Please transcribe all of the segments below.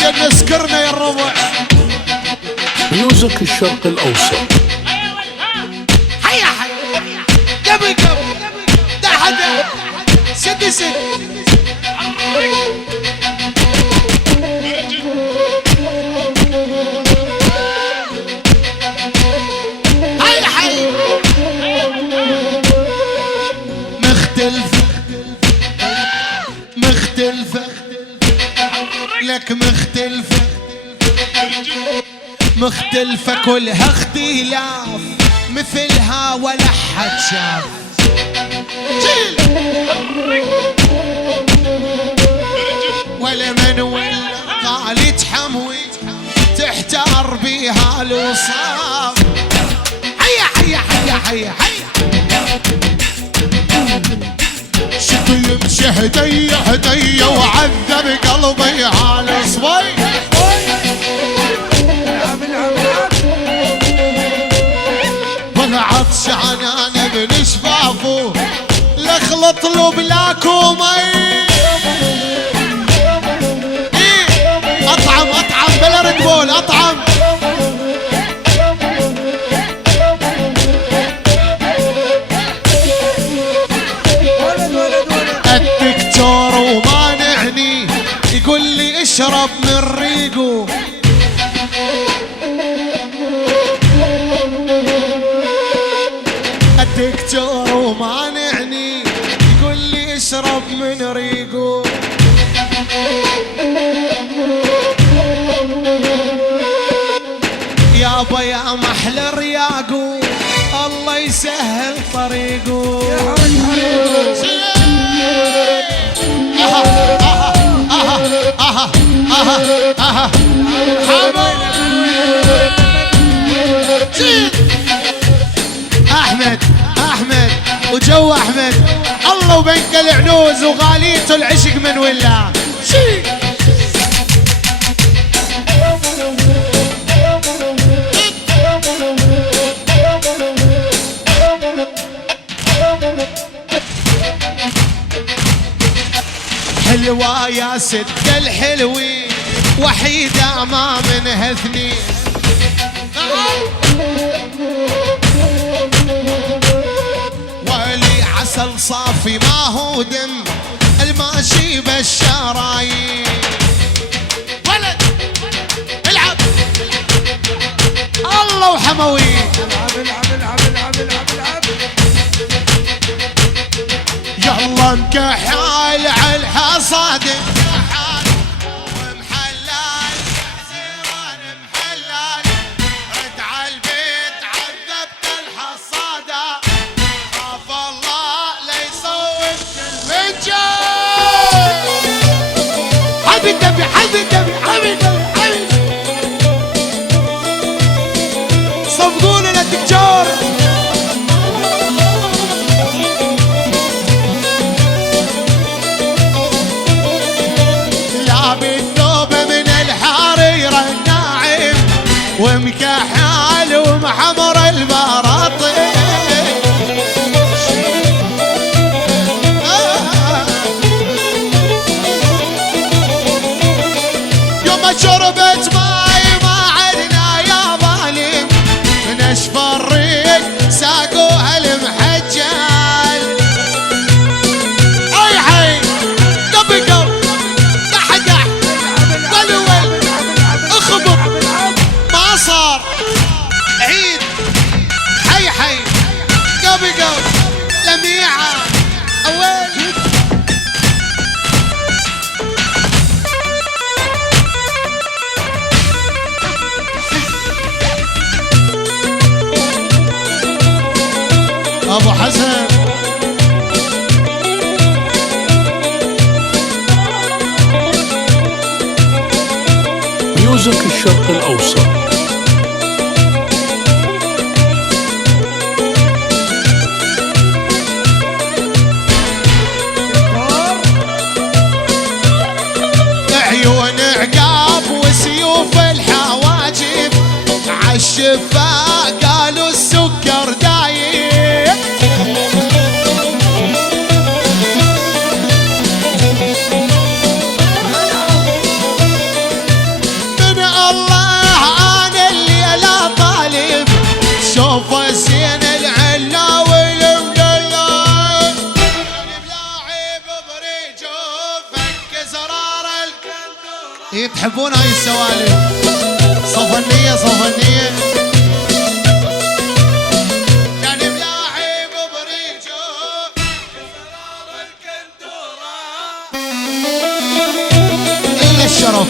جن سكرنا يا الربع. ميوزك الشرق الأوسط. هيا هيا قبل ده حدا سد سد. هيا هيا مختلفة مختلفة لك مختلفة مختلفة كلها اختلاف مثلها ولا حد شاف. ولا من ولا قالت حموي تحتار بيها الوصاف. هيا هيا هيا هيا هيا شتو يمشي هدية هدية وعذب قلبي على صبي. عطشان انا بنشفافه لخلط له بلاك ومي. اطعم اطعم بلا ريدبول اطعم. الدكتور ومانعني يقول لي اشرب من ريقه. الدكتور ومانعني يقول لي اشرب من ريقه. يابا يا محلى رياقه الله يسهل طريقه. احمد احمد وجو احمد الله وبنك العنوز وغاليته العشق من ولا شي. حلوة يا ست الحلوين وحيدة ما منها اثنين. ولي عسل صافي ما هو دم الماشي بالشرايين. ولد العب الله وحموي. يلا انكحال على الحصاد ومحلال زيران محلال رد على البيت عذبت الحصاده خاف الله لا يصوت الفنجان. حبي النبي حبي النبي حبي النبي حبي صفقونا للدكتور. بالثوب من الحريرة الناعم ومكحال ومحمر البراطين. يوم شربت ماي ما عدنا يا ظالم من اشفى الريق ساقوها المحجل. اي حي قبل قبل صار عيد حي حي قبل قبل لميعة أول. أبو حسن ميوزك الشرق الأوسط. عيون عقاب وسيوف الحواجب عالشفاء قالوا السكر دايب. تحبون هاي السوالف؟ صفنية صفنية. كان ملاعب بريجو اسرار الكندورة إلا الشرف.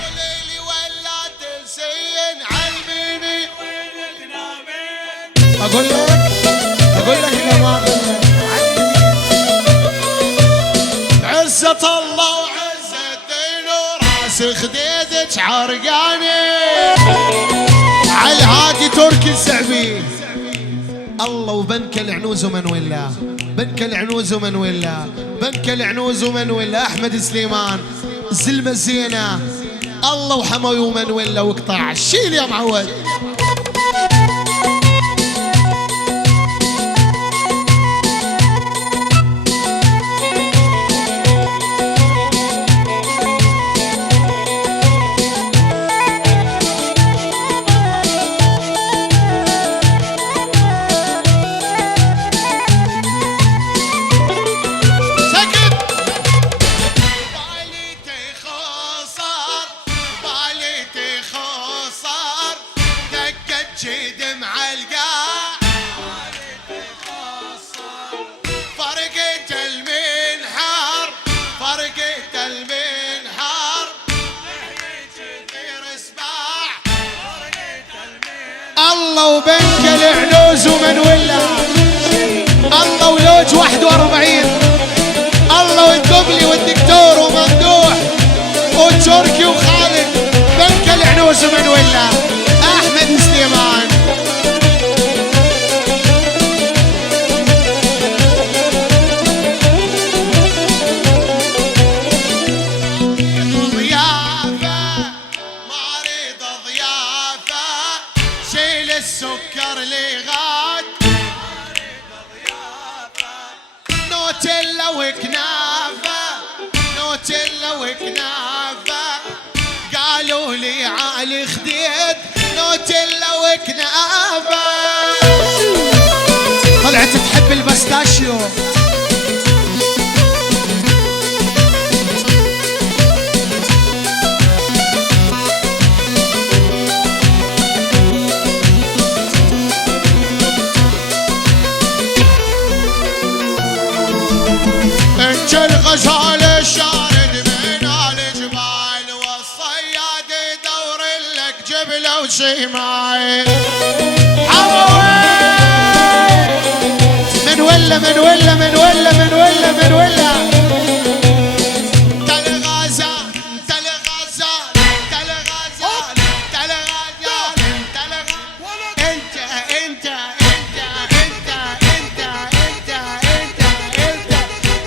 وليلي ولا تنسين علميني وينك نامين. أقول لك إذا ما أقول لك عزة الله وعزة الدين وراس خديدك عرقاني على الهادي تركي السعبي. الله وبنك العنوز ومن ولا، بنك العنوز ومن ولا، بنك العنوز ومن ولا، أحمد سليمان الزلمة الزينة. الله وحموي ومن ولا وقطع الشيل يا معود. الله وبنك العنوز ومن ولا، الله ولوج 41، الله والدبلي والدكتور وممدوح وتركي وخالد. بنك العنوز ومن ولا، أحمد سليمان. السكر لغاد نوتيلا وكنافة، نوتيلا وكنافة. قالوا لي عالي خديت نوتيلا وكنافة. طلعت تحب البستاشيو. انت الغزال الشارد بين الجبال والصياد يدور لك جبله وشيماي. من ولا من ولا من ولا من ولا من ولا. انت الغزال انت الغزال انت الغزال انت الغزال انت الغزال انت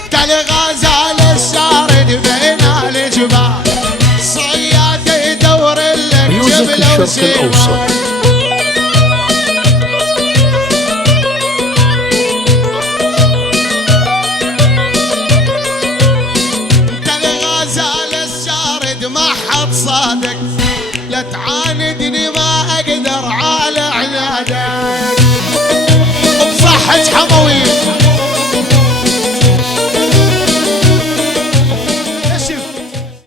انت الغزال الشارد بين الجبال صياد يدور لك جبله وسيماي. انت الغزال الشارد ما حد صادق، لا تعاندني ما اقدر على عنادك. وبصحة حمو